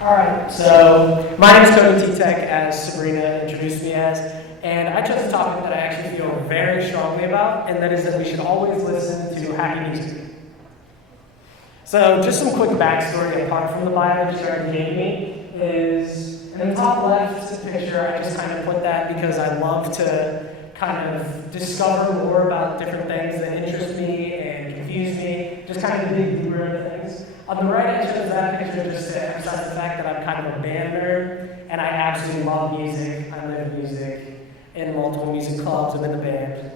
All right, so my name is Cody Teteak, as Sabrina introduced me as, and I chose a topic that I actually feel very strongly about, and that is that we should always listen to happy music. So just some quick backstory apart from the bio that you already gave me is, in the top left picture, I just kind of put that because I love to kind of discover more about different things that interest me and confuse me, just kind of dig deeper into things. On the right, I chose that picture just to emphasize the fact that I'm kind of a band nerd, and I absolutely love music. I live music in multiple music clubs. I'm in the band.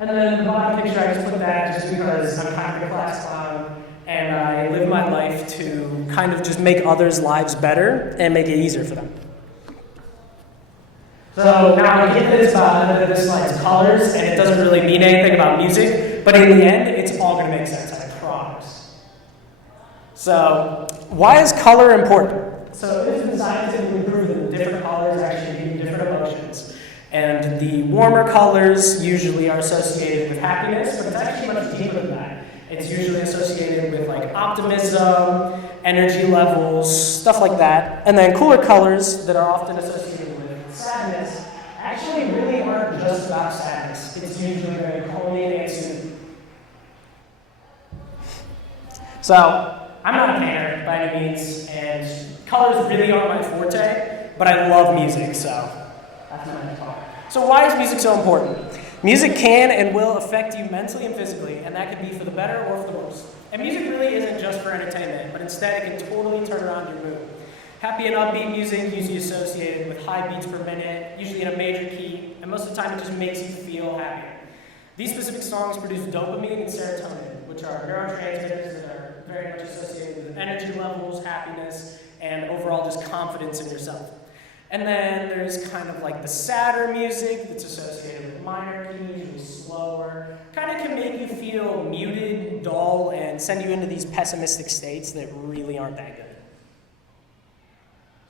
And then the bottom picture, I just put that just because I'm kind of a class clown, and I live my life to kind of just make others' lives better and make it easier for them. So now I get that it's about this slide's colors, and it doesn't really mean anything about music, but in the end, it's all going to make sense, I promise. So, why is color important? So it's been scientifically proven that different colors actually give you different emotions. And the warmer colors usually are associated with happiness, but it's actually much deeper than that. It's usually associated with like optimism, energy levels, stuff like that. And then cooler colors that are often associated with sadness actually really aren't just about sadness. It's usually very calming and soothing. So, I'm not a painter by any means, and colors really aren't my forte, but I love music, so that's my talk. So why is music so important? Music can and will affect you mentally and physically, and that could be for the better or for the worse. And music really isn't just for entertainment, but instead it can totally turn around your mood. Happy and upbeat music usually associated with high beats per minute, usually in a major key, and most of the time it just makes you feel happy. These specific songs produce dopamine and serotonin, which are neurotransmitters that are very much associated with energy levels, happiness, and overall just confidence in yourself. And then there's kind of like the sadder music that's associated with minor keys, usually slower, kind of can make you feel muted, dull, and send you into these pessimistic states that really aren't that good.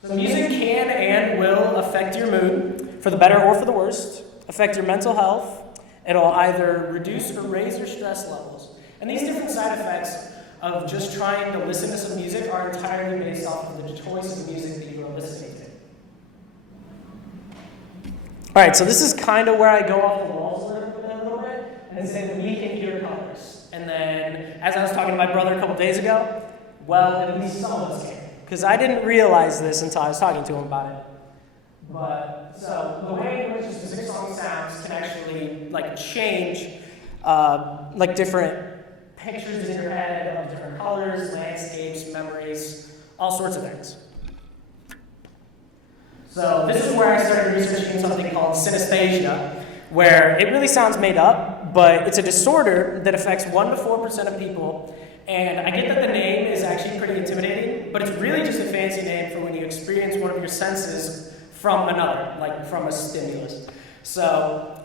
So music can and will affect your mood, for the better or for the worst, affect your mental health. It'll either reduce or raise your stress levels. And these different side effects of just trying to listen to some music are entirely based off of the choice of music that you are listening to. All right, so this is kind of where I go off the walls a little bit and say that we can hear colors. And then, as I was talking to my brother a couple days ago, well, at least some of us can. Because I didn't realize this until I was talking to him about it. But, so, the way in which a specific song sounds can actually, change, different pictures in your head of different colors, landscapes, memories, all sorts of things. So this is where I started researching something called synesthesia, where it really sounds made up, but it's a disorder that affects 1 to 4% of people. And I get that the name is actually pretty intimidating, but it's really just a fancy name for when you experience one of your senses from another, like from a stimulus. So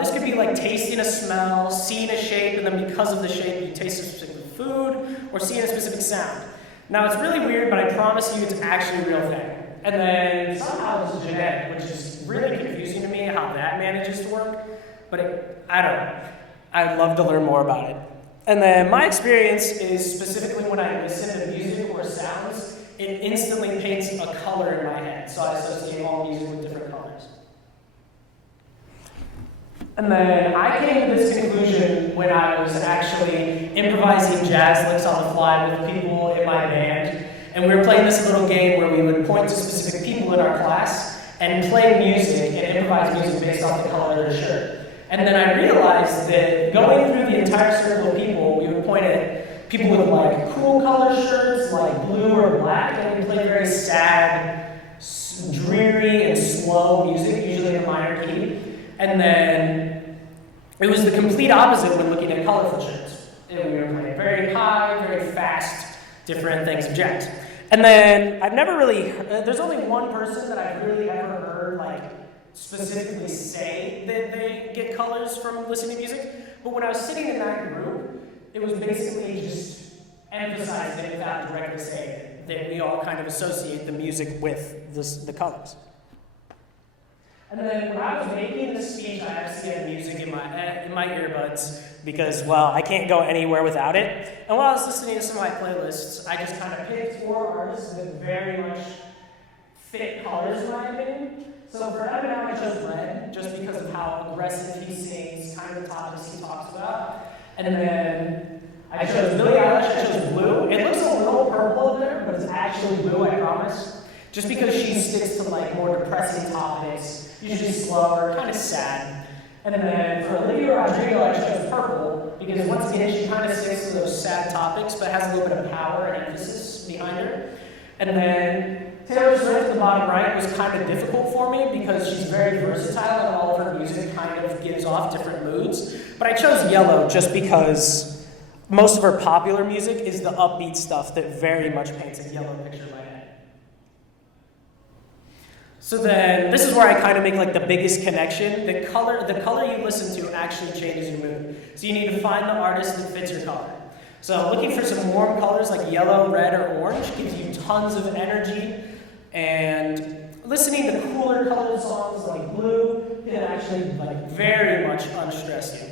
this could be like tasting a smell, seeing a shape, and then because of the shape, you taste a specific food, or seeing a specific sound. Now, it's really weird, but I promise you it's actually a real thing. And then somehow it's genetic, which is really confusing to me how that manages to work. But I don't know. I'd love to learn more about it. And then my experience is specifically when I listen to music or sounds, it instantly paints a color in my head. So I associate all music with different colors. And then I came to this conclusion when I was actually improvising jazz licks on the fly with people in my band. And we were playing this little game where we would point to specific people in our class and play music and improvise music based off the color of their shirt. And then I realized that going through the entire circle of people, we would point at people with like cool color shirts, like blue or black, and we'd play very sad, dreary, and slow music, usually in a minor key. And then it was the complete opposite when looking at colorful shirts. And we were playing very high, very fast, different things of jazz. And then I've never really, there's only one person that I've really ever heard specifically say that they get colors from listening to music. But when I was sitting in that group, it was basically just emphasized it without directly saying it, that we all kind of associate the music with the colors. And then when I was making this speech, I actually had music in my earbuds because, well, I can't go anywhere without it. And while I was listening to some of my playlists, I just kind of picked 4 artists that very much fit colors, in my opinion. So for Eminem, I chose Red, just because of how aggressive he sings, kind of the topics he talks about. And then I chose Billie Eilish, I chose Blue. It looks a little purple up there, but it's actually blue, I promise. Just because she sticks to like more depressing topics, usually slower, kind of sad. And then for Olivia Rodrigo, I chose Purple, because once again, she kind of sticks to those sad topics, but has a little bit of power and emphasis behind her. And then Taylor Swift, at the bottom right, was kind of difficult for me because she's very versatile and all of her music kind of gives off different moods. But I chose Yellow just because most of her popular music is the upbeat stuff that very much paints a yellow picture in my head. So then, this is where I kind of make like the biggest connection. The color you listen to actually changes your mood. So you need to find the artist that fits your color. So looking for some warm colors like yellow, red, or orange gives you tons of energy. And listening to cooler colored songs like blue can actually like very much unstress you.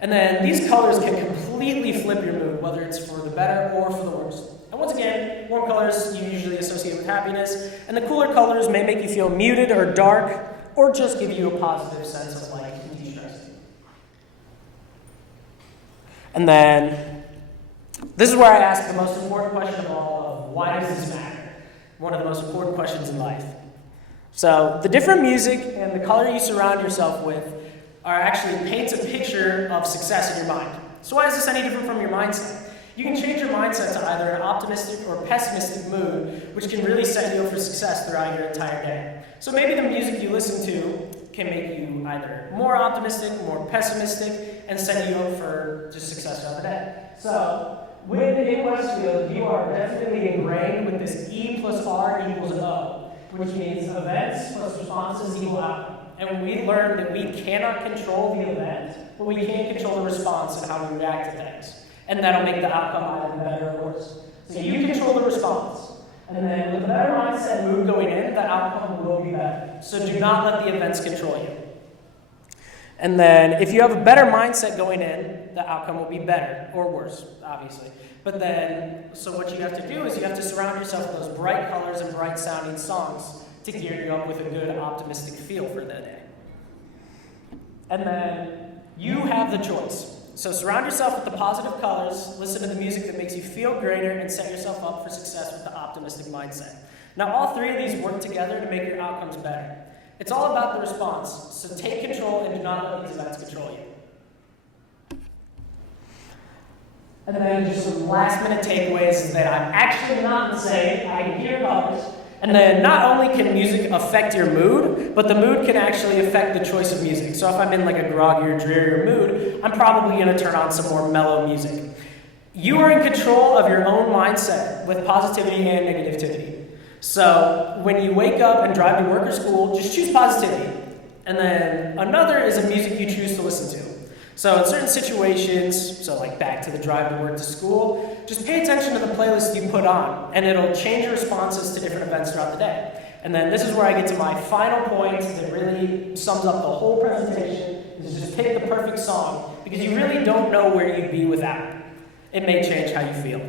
And then these colors can completely flip your mood, whether it's for the better or for the worse. And once again, warm colors you usually associate with happiness, and the cooler colors may make you feel muted or dark, or just give you a positive sense of like de-stress. And then, this is where I ask the most important question of all of why does this matter? One of the most important questions in life. So, the different music and the color you surround yourself with actually paints a picture of success in your mind. So why is this any different from your mindset? You can change your mindset to either an optimistic or pessimistic mood, which can really set you up for success throughout your entire day. So maybe the music you listen to can make you either more optimistic, more pessimistic, and set you up for just success throughout the day. So in Westfield, you are definitely ingrained with this E plus R equals O, which means events plus responses equal outcome. And we learned that we cannot control the event, but we can control the response and how we react to things. And that'll make the outcome either better or worse. So you control the response. And then with a better mindset and mood going in, the outcome will be better. So do not let the events control you. And then if you have a better mindset going in, the outcome will be better or worse, obviously. But then, so what you have to do is you have to surround yourself with those bright colors and bright sounding songs to gear you up with a good optimistic feel for the day. And then you have the choice. So surround yourself with the positive colors, listen to the music that makes you feel greater, and set yourself up for success with the optimistic mindset. Now all 3 of these work together to make your outcomes better. It's all about the response, so take control and do not let these events control you. And then just some last minute takeaways is that I'm actually not insane, I can hear colors. And then not only can music affect your mood, but the mood can actually affect the choice of music. So if I'm in like a groggy or drearier mood, I'm probably going to turn on some more mellow music. You are in control of your own mindset with positivity and negativity. So when you wake up and drive to work or school, just choose positivity. And then another is a music you choose to listen to. So in certain situations, so like back to the drive to work to school, just pay attention to the playlist you put on, and it'll change your responses to different events throughout the day. And then this is where I get to my final point that really sums up the whole presentation, is just pick the perfect song, because you really don't know where you'd be without it. It may change how you feel.